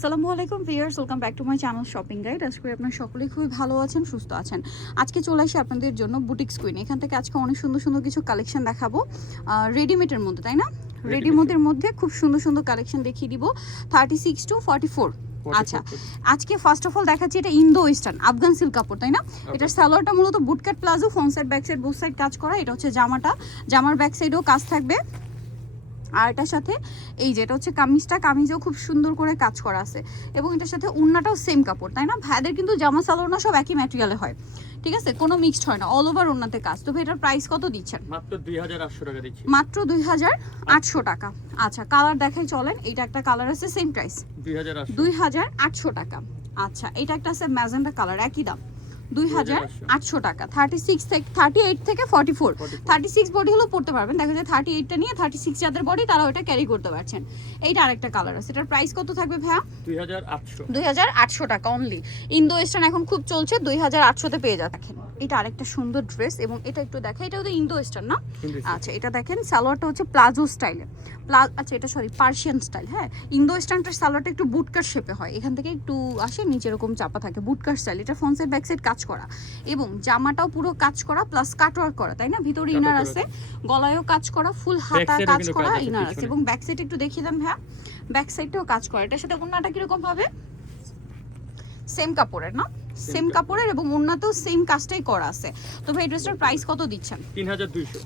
আসসালামু আলাইকুম viewers, welcome back to my channel shopping guide. আশা করি আপনারা সকলেই খুবই ভালো আছেন, সুস্থ আছেন। আজকে চলে আসি আপনাদের জন্য বুটিক্স কুইন। এখান থেকে আজকে অনেক সুন্দর সুন্দর কিছু কালেকশন দেখাবো রেডিমেডের মধ্যে, তাই না? রেডিমেডের মধ্যে খুব সুন্দর সুন্দর কালেকশন দেখিয়ে দিব 36 to 44। আচ্ছা, আজকে ফার্স্ট অফ অল দেখাচ্ছি এটা ইন্দো ওয়েস্টার্ন আফগান সিল্ক কাপড়, তাই না? এটার সালোয়ারটা মূলত bootcut palazzo, front side back side both side কাজ করা। এটা হচ্ছে জামার ব্যাক সাইডেও কাজ থাকবে। আর এটার সাথে এই যে এটা হচ্ছে কামিজেও খুব সুন্দর করে কাজ করা আছে এবং এটার সাথে ওড়নাটাও সেম কাপড়, তাই না? ভাইদের কিন্তু জামা সালোয়ার না সব একই ম্যাটেরিয়ালে হয়, ঠিক আছে? কোনো মিক্সড হয় না, অল ওভার ওড়নাতে কাজ। তবে এটার প্রাইস কত দিচ্ছেন? মাত্র 2800 টাকা দিচ্ছি। মাত্র 2800 টাকা। আচ্ছা, কালার দেখাই চলেন। এটা একটা কালার আছে, সেম প্রাইস 2800 টাকা। আচ্ছা, এটা একটা আছে ম্যাজেন্টা কালার, একই দাম 2800 টাকা। 36 থেকে 38 থেকে 44। 36 বডি হলো পড়তে পারবেন, দেখা যায় 38টা নিয়ে 36 যাদের বডি তারা ওটা ক্যারি করতে পারছেন। এইটা আরেকটা কালার আছে, এটার প্রাইস কত থাকবে ভাইয়া? 2800 টাকা অনলি। ইন্দো ওয়েস্টার্ন এখন খুব চলছে, 2800 তে পেয়ে যাচ্ছেন। এটা আরেকটা সুন্দর ড্রেস এবং এটা একটু দেখা, এটা তো ইন্দো ওয়েস্টার্ন না? আচ্ছা, এটা দেখেন সালোয়ারটা হচ্ছে প্লাজো স্টাইলে। আচ্ছা, এটা সরি পার্সিয়ান স্টাইল। হ্যাঁ, ইন্দো ওয়েস্টার্নটার সালোয়ারটা একটু বুটকাট শেপে হয়, এখান থেকে একটু আসে নিচে এরকম চাপা থাকে, বুটকাট স্টাইল। এটা ফ্রন্ট সাইড ব্যাক সাইড কাজ করা এবং জামাটাও পুরো কাজ করা প্লাস কাটওয়ার্ক করা, তাই না? ভিতরে ইনার আছে, গলায়ও কাজ করা, ফুল হাতা কাজ করা, ইনার আছে এবং ব্যাক সাইড একটু দেখিয়ে দেন ভাইয়া। ব্যাক সাইডটাও কাজ করা। এটার সাথে ওড়নাটা কিরকম ভাবে? সেম কাপড়ের না? সেম কাপড়ের এবং ওড়নাতেও সেম কাজটাই করা আছে। তো ভাই ড্রেসটার প্রাইস কত দিচ্ছেন?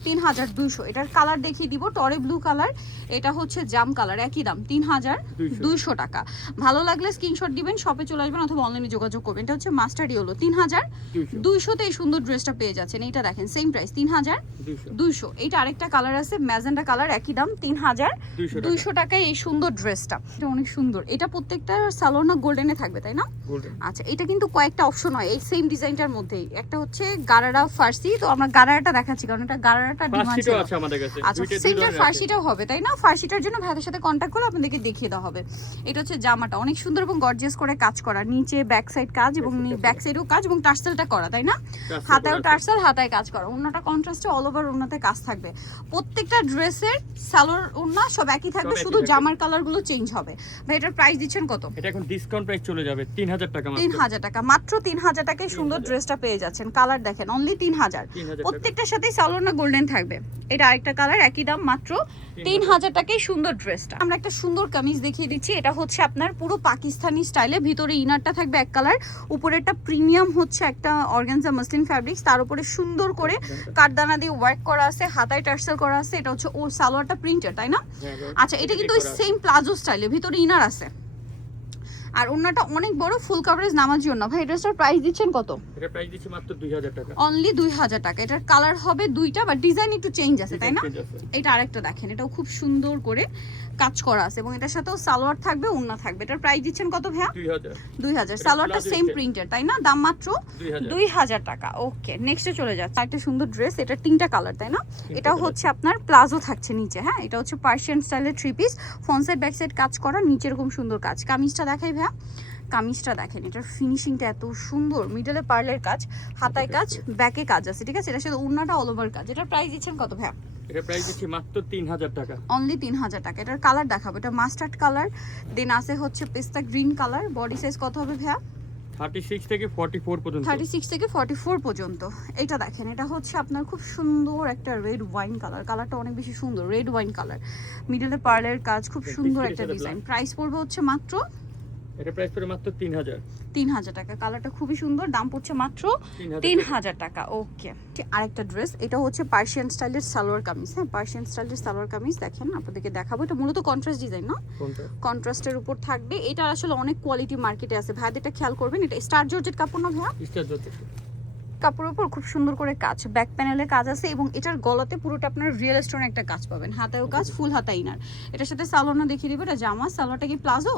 3200। এটার কালার দেখিয়ে দিব, টরে ব্লু কালার। এটা হচ্ছে জাম কালার, একই দাম 3200 টাকা। ভালো লাগলে স্ক্রিনশট দিবেন, শপে চলে আসবেন অথবা অনলাইনে যোগাযোগ করবেন। এটা হচ্ছে মাস্টার্ড ইয়েলো, 3200 তে এই সুন্দর ড্রেসটা পেয়ে যাচ্ছেন। এইটা দেখেন সেম প্রাইস 3200। এইটা আরেকটা কালার আছে ম্যাজেন্টা কালার, একই দাম 3200 টাকায় এই সুন্দর ড্রেসটা। এটা অনেক সুন্দর। এটা প্রত্যেকটা সালোয়ার না গোল্ডেনে থাকবে, তাই না? আচ্ছা, এটা কিন্তু কয়েকটা অপশন হয় এই সেম ডিজাইনটার মধ্যেই। একটা হচ্ছে গারারা ফার্সি, তো আমরা গারারাটা দেখাচ্ছি কারণ এটা গারারাটা ডিমান্ড আছে আমাদের কাছে। আচ্ছা, সেমটার ফার্সিটাও হবে, তাই না? ফার্সিটার জন্য ভাইদের সাথে কন্টাক্ট করলে আপনাদেরকে দেখিয়ে দেওয়া হবে। এটা হচ্ছে জামাটা অনেক সুন্দর এবং গর্জিয়াস করে কাজ করা, নিচে ব্যাক সাইড কাজ এবং ব্যাক সাইডেও কাজ এবং টার্সেলটা করা, তাই না? হাতায়ও টার্সেল, হাতায় কাজ করা। ওড়নাটা কন্ট্রাস্টে অল ওভার ওড়নাতে কাজ থাকবে। প্রত্যেকটা ড্রেসের সালোয়ার ওড়না সব একই থাকবে, শুধু জামার কালারগুলো চেঞ্জ হবে। ভাই এটার প্রাইস দিচ্ছেন কত? এটা এখন ডিসকাউন্ট প্রাইস চলে যাবে 3000 টাকা। 3000 টাকা, মাত্র 3000 টাকায় সুন্দর ড্রেসটা পেয়ে যাচ্ছেন। কালার দেখেন, অনলি 3000। প্রত্যেকটার সাথেই সালোয়ার না গোল্ডেন থাকবে। এটা আরেকটা কালার, একই দাম, মাত্র 3000 টাকায় সুন্দর ড্রেসটা। আমরা একটা সুন্দর কামিজ দেখিয়ে দিচ্ছি। এটা হচ্ছে আপনার পুরো পাকিস্তানি স্টাইলে, ভিতরে ইনারটা থাকবে এক কালার, উপরেরটা প্রিমিয়াম হচ্ছে একটা অর্গানজা মাসলিন ফ্যাব্রিক্স, তার উপরে সুন্দর করে কাঠদানা দিয়ে ওয়ার্ক করা আছে, হাতায় টার্সেল করা আছে। এটা হচ্ছে ও সালোয়ারটা প্রিন্টেড, তাই না? আচ্ছা, এটা কিন্তু ওই সেম প্লাজো স্টাইলে, ভিতরে ইনার আছে আর ওন্নাটা অনেক বড়, ফুল কভারেজ নামার জন্য। ভাই এটার প্রাইস দিচ্ছেন কত? এটা প্রাইস দিচ্ছি মাত্র 2000 টাকা, অনলি 2000 টাকা। এটার কালার হবে দুইটা, বাট ডিজাইন একটু চেঞ্জ আছে, তাই না? এটা আরেকটা দেখেন, এটাও খুব সুন্দর করে কাজ করা আছে এবং এটার সাথেও সালোয়ার থাকবে, ওন্না থাকবে। এটার প্রাইস দিচ্ছেন কত ভাইয়া? 2000। সালোয়ারটা সেম প্রিন্টেড, তাই না? দাম মাত্র 2000 টাকা। ওকে, নেক্সটে চলে যাচ্ছে। একটা সুন্দর ড্রেস, এটা তিনটা কালার, তাই না? এটা হচ্ছে আপনার প্লাজো থাকছে নিচে। হ্যাঁ, এটা হচ্ছে পার্সিয়ান স্টাইলের three piece, front side back side কাজ করা, নিচে এরকম সুন্দর কাজ। কামিজটা দেখাই ভাইয়া। কামিজটা দেখেন, এটার ফিনিশিংটা এত সুন্দর, মিডলে পার্লের কাজ, হাতায় কাজ, ব্যাকে কাজ আছে, ঠিক আছে? এটার সাথে ওড়নাটা অল ওভার কাজ। এটার প্রাইস দিচ্ছেন কত ভাইয়া? এটা প্রাইস দিচ্ছি মাত্র 3000 টাকা, অনলি 3000 টাকা। এটার কালার দেখাবো, এটা মাস্টার্ড কালার, দেন আছে হচ্ছে পেস্তা গ্রিন কালার। বডি সাইজ কত হবে ভাইয়া? 36 থেকে 44 পর্যন্ত। 36 থেকে 44 পর্যন্ত। এটা দেখেন, এটা হচ্ছে আপনার খুব সুন্দর একটা রেড ওয়াইন কালার। কালারটা অনেক বেশি সুন্দর, রেড ওয়াইন কালার, মিডলে পার্লের কাজ, খুব সুন্দর একটা ডিজাইন। প্রাইস পড়বে হচ্ছে মাত্র, এটা প্রাইস পড়ে মাত্র 3000 টাকা। কালারটা খুবই সুন্দর, দাম পড়ছে মাত্র 3000 টাকা। ওকে, আরেকটা ড্রেস, এটা হচ্ছে পার্সিয়ান স্টাইলের সালোয়ার কামিজ। হ্যাঁ, পার্সিয়ান স্টাইলের সালোয়ার কামিজ দেখেন, আপনাদেরকে দেখাবো। এটা মূলত কন্ট্রাস্ট ডিজাইন, না? কন্ট্রাস্টের উপর থাকবে। এটা আসলে অনেক কোয়ালিটি মার্কেটে আছে, ভাইদের এটা খেয়াল করবেন। এটা স্টার জর্জেট কাপড় না ভাইয়া? স্টার জর্জেট কাপড়ের উপর খুব সুন্দর করে কাজ, ব্যাক প্যানেলে কাজ আছে এবং এটার গলাতে পুরোটা আপনার রিয়েল স্টোন একটা কাজ পাবেন, হাতায়ও কাজ, ফুল হাতা ইনার। এটার সাথে সালোয়ারটা দেখিয়ে দিবে। এটা জামা, সালোয়ারটা কি প্লাজো?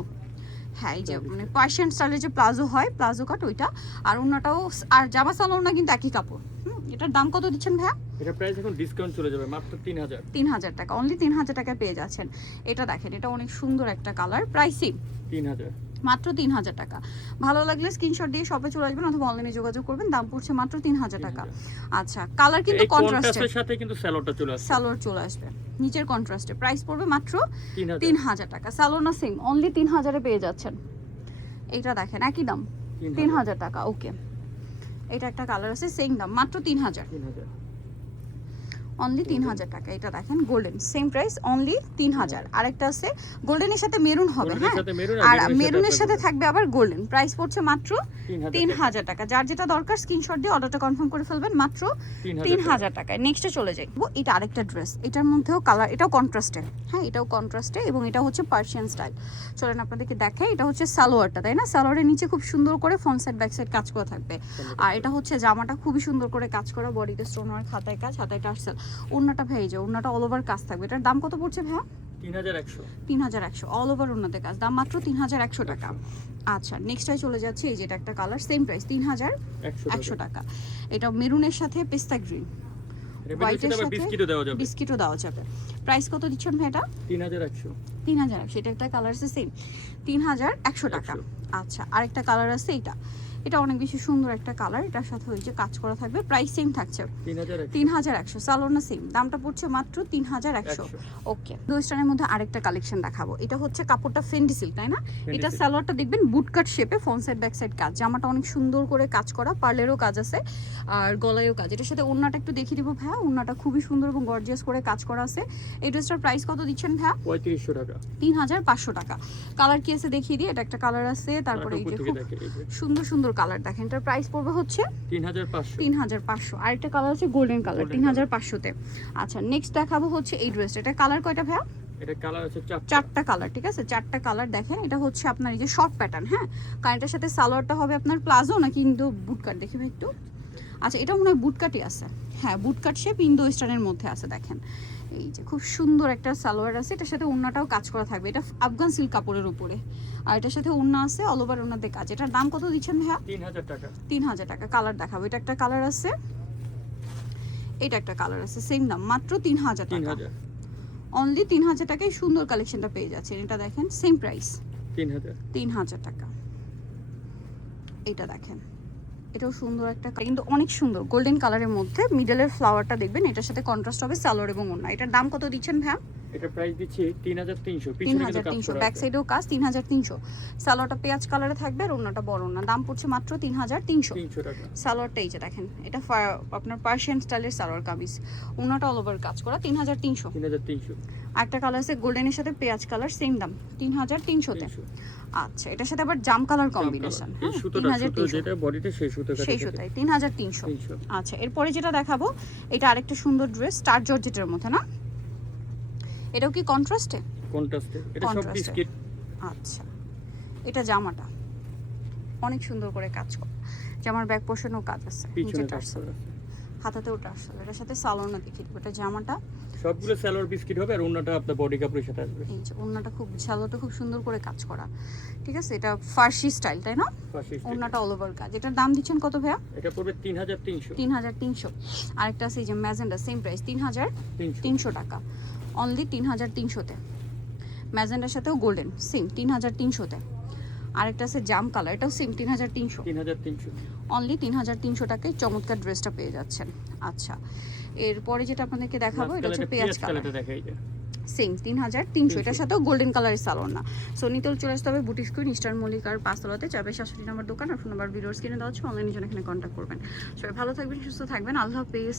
হ্যাঁ, এই যে মানে পার্সিয়ান স্টাইলের যে প্লাজো হয়, প্লাজো কাট ওইটা। আর ওনাটাও, আর জামা সালোয়ার না কিন্তু একই কাপড়। এটার দাম কত দিচ্ছেন ভাইয়া? এটা প্রাইস এখন ডিসকাউন্ট চলে যাবে মাত্র 3000 টাকা। অনলি 3000 টাকায় পেয়ে যাচ্ছেন। এটা দেখেন, এটা অনেক সুন্দর একটা কালার, প্রাইসই 3000, মাত্র 3000 টাকা। ভালো লাগলে স্ক্রিনশট দিয়ে শপে চলে আসবেন অথবা অনলাইনে যোগাযোগ করবেন, দাম পড়ছে মাত্র 3000 টাকা। আচ্ছা, কালার কিন্তু কন্ট্রাস্টের সাথে কিন্তু সালোয়ারটা চলে আসবে, সালোয়ার চলে আসবে নিচের কন্ট্রাস্টে। প্রাইস পড়বে মাত্র 3000 টাকা। সালোয়ার না সেম, অনলি 3000 এ পেয়ে যাচ্ছেন। এইটা দেখেন একই দাম 3000 টাকা। ওকে, এটা একটা কালার আছে সেম দাম মাত্র 3000, 3000 অনলি 3000 টাকা। এটা দেখেন গোল্ডেন, সেম প্রাইস অনলি 3000। আরেকটা আছে গোল্ডেনের সাথে মেরুন হবে, গোল্ডেনের হ্যাঁ, সাথে মেরুন আর আর মেরুনের সাথে থাকবে আবার গোল্ডেন। প্রাইস পড়ছে মাত্র 3000 3000 টাকা। যার যেটা দরকার স্ক্রিনশট দিয়ে অর্ডারটা কনফার্ম করে ফেলবেন মাত্র 3000 টাকায়। নেক্সটে চলে যাই, এটা আরেকটা ড্রেস, এটার মধ্যেও কালার, এটাও কন্ট্রাস্টে, হ্যাঁ এটাও কন্ট্রাস্টে এবং এটা হচ্ছে পার্সিয়ান স্টাইল। চলেন আপনাদেরকে দেখাই। এটা হচ্ছে সালোয়ারটা, তাই না? সালোয়ারের নিচে খুব সুন্দর করে ফ্রন্ট সাইড ব্যাক সাইড কাজ করা থাকবে। আর এটা হচ্ছে জামাটা খুবই সুন্দর করে কাজ করা, বডিতে স্টোন ওয়ার্ক, হাতায় কাজ, হাতায় টার্সেল। ওন্নাটা ভাই যে ওন্নাটা অল ওভার কাজ থাকবে। এটার দাম কত পড়ছে ভাইয়া? 3100 3100, অল ওভার ওন্নাতে কাজ, দাম মাত্র 3100 টাকা। আচ্ছা নেক্সটটাই চলে যাচ্ছে, এই যেটা একটা কালার সেম প্রাইস 3100 টাকা। এটা মেরুনের সাথে পেস্তা গ্রিন, হোয়াইটের সাথে বিস্কিটও দেওয়া যাবে, বিস্কিটও দেওয়া যাবে। প্রাইস কত দিচ্ছেন ভাই এটা? 3100 3100। এটা একটা কালার আছে সেম 3100 টাকা। আচ্ছা আরেকটা কালার আছে, এটা অনেক বেশি সুন্দর একটা কালার, এটার সাথে ওই যে কাজ করা থাকবে। প্রাইস সেম থাকছে 3100। সালোয়ার না সেম, দামটা পড়ছে মাত্র 3100। ওকে, ওয়েস্টার্নের মধ্যে আরেকটা কালেকশন দেখাবো। এটা হচ্ছে কাপড়টা ফেন্ডি সিল্ক, তাই না? এটা সালোয়ারটা দেখবেন বুটকাট শেপে, ফ্রন্ট সাইড ব্যাক সাইড কাজ, জামাটা অনেক সুন্দর করে কাজ করা, পার্লেরও কাজ আছে আর গলায়ও কাজ। এটার সাথে ওন্নাটা একটু দেখিয়ে দিব ভাইয়া, ওন্নাটা খুবই সুন্দর এবং গর্জিয়াস করে কাজ করা আছে। এই ড্রেসটার প্রাইস কত দিচ্ছেন ভাইয়া? 3500 টাকা, 3500 টাকা। কালার কি আছে দেখিয়ে দিই। এটা একটা কালার আছে, তারপরে এই যে খুব সুন্দর সুন্দর কালার দেখেন। এটার প্রাইস পড়বে হচ্ছে 3500। আরেকটা কালার আছে গোল্ডেন কালার 3500 তে। আচ্ছা নেক্সট দেখাবো হচ্ছে এই ড্রেসটা। এটা কালার কয়টা ভাইয়া? এটা কালার আছে চারটা কালার, ঠিক আছে? চারটা কালার দেখেন। এটা হচ্ছে আপনার এই যে শর্ট প্যাটার্ন, হ্যাঁ, কারণ এটার সাথে সালোয়ারটা হবে আপনার প্লাজো নাকি ইন্দো বুটকাট, দেখি ভাই একটু। আচ্ছা এটা মনে হয় বুটকাটই আছে, হ্যাঁ বুটকাট শেপ ইন্দো ওয়েস্টার্নের মধ্যে আছে। দেখেন এই যে খুব সুন্দর একটা সালোয়ার আছে, এটার সাথে ওন্নাটাও কাজ করা থাকবে। এটা আফগান সিল্ক কাপড়ের উপরে, আর এটার সাথে ওন্না আছে, অল ওভার ওন্নাতে কাজ। এটার দাম কত দিচ্ছেন ভাইয়া? 3000 টাকা। 3000 টাকা। কালার দেখাবো, এটা একটা কালার আছে, এটা একটা কালার আছে, সেম দাম মাত্র 3000 টাকা। অনলি 3000 টাকায় সুন্দর কালেকশনটা পেয়ে যাচ্ছেন। এটা দেখেন সেম প্রাইস 3000 টাকা। এটা দেখেন, এটাও সুন্দর একটা, কিন্তু অনেক সুন্দর গোল্ডেন কালারের মধ্যে মিডলের ফ্লাওয়ারটা দেখবেন, এটার সাথে কন্ট্রাস্ট হবে সালোয়ার এবং ওন্না। এটার দাম কত দিচ্ছেন ভাইয়া? এটা প্রাইস দিচ্ছি 3300, 3300, ব্যাক সাইডেও কাজ 3300। সালোয়ারটা পেঁয়াজ কালারে থাকবে আর ওন্নাটা বড় ওন্না, দাম পড়ছে মাত্র 3300 টাকা। সালোয়ারটা এই যে দেখেন, এটা আপনার পার্সিয়ান স্টাইলের সালোয়ার কামিজ, ওন্নাটা অল ওভার কাজ করা 3300। আরেকটা কালার আছে গোল্ডেনের সাথে পেঁয়াজ কালার, সেম দাম 3300 তে। আচ্ছা এটার সাথে আবার জাম কালার কম্বিনেশন, এই সুতোটা যেটা বডিতে সেই সুতাই 3300। আচ্ছা এরপরে যেটা দেখাবো, এটা আরেকটা সুন্দর ড্রেস স্টার জর্জেটের মধ্যে না, এটাও কি কন্ট্রাস্টে? এটা সব বিস্কিট। আচ্ছা এটা জামাটা অনেক সুন্দর করে কাজ করা, জামার ব্যাক পোর্শনেও কাজ আছে, নিচে টার্সেল, হাতাতেও টার্সেল। এটার সাথে সালোয়ার না দেখিয়ে দেবো। এটা জামাটা সবগুলো সালোয়ার বিস্কিট হবে আর ওন্নাটা আপনার বডি কাপড়ের সাথে আসবে। এই যে ওন্নাটা খুব, সালোয়ারটা খুব সুন্দর করে কাজ করা, ঠিক আছে? এটা ফার্সি স্টাইল, তাই না? ওন্নাটা অল ওভার কাজ। এটার দাম দিচ্ছেন কত ভাইয়া? এটা পড়বে 3300। 3300। আরেকটা আছে এই যে ম্যাজেন্ডা, সেম প্রাইস 3300 টাকা, অনলি 3300 তে। ম্যাজেন্ডার সাথেও গোল্ডেন সেম 3300 তে। আরেকটা আছে জাম কালার, এটাও সেম 3300, অনলি 3300 টাকায় চমৎকার ড্রেসটা পেয়ে যাচ্ছেন। আচ্ছা এরপরে যেটা আপনাদেরকে দেখাবো, এটা হচ্ছে পেঁয়াজ কালার, সেম 3300। এটার সাথেও গোল্ডেন কালারের সালোয়ার না। সো নিতল চলে আসতে হবে বুটিক স্কুইন ইস্টার্ন মল্লিকার 5 তলাতে 462 নম্বর দোকান। আর ফোন নাম্বার ভিডিওর স্ক্রিনে দেওয়া হচ্ছে, অনলাইনে জন্য এখানে কন্ট্যাক্ট করবেন। সবাই ভালো থাকবেন, সুস্থ থাকবেন, আল্লাহ হাফেজ।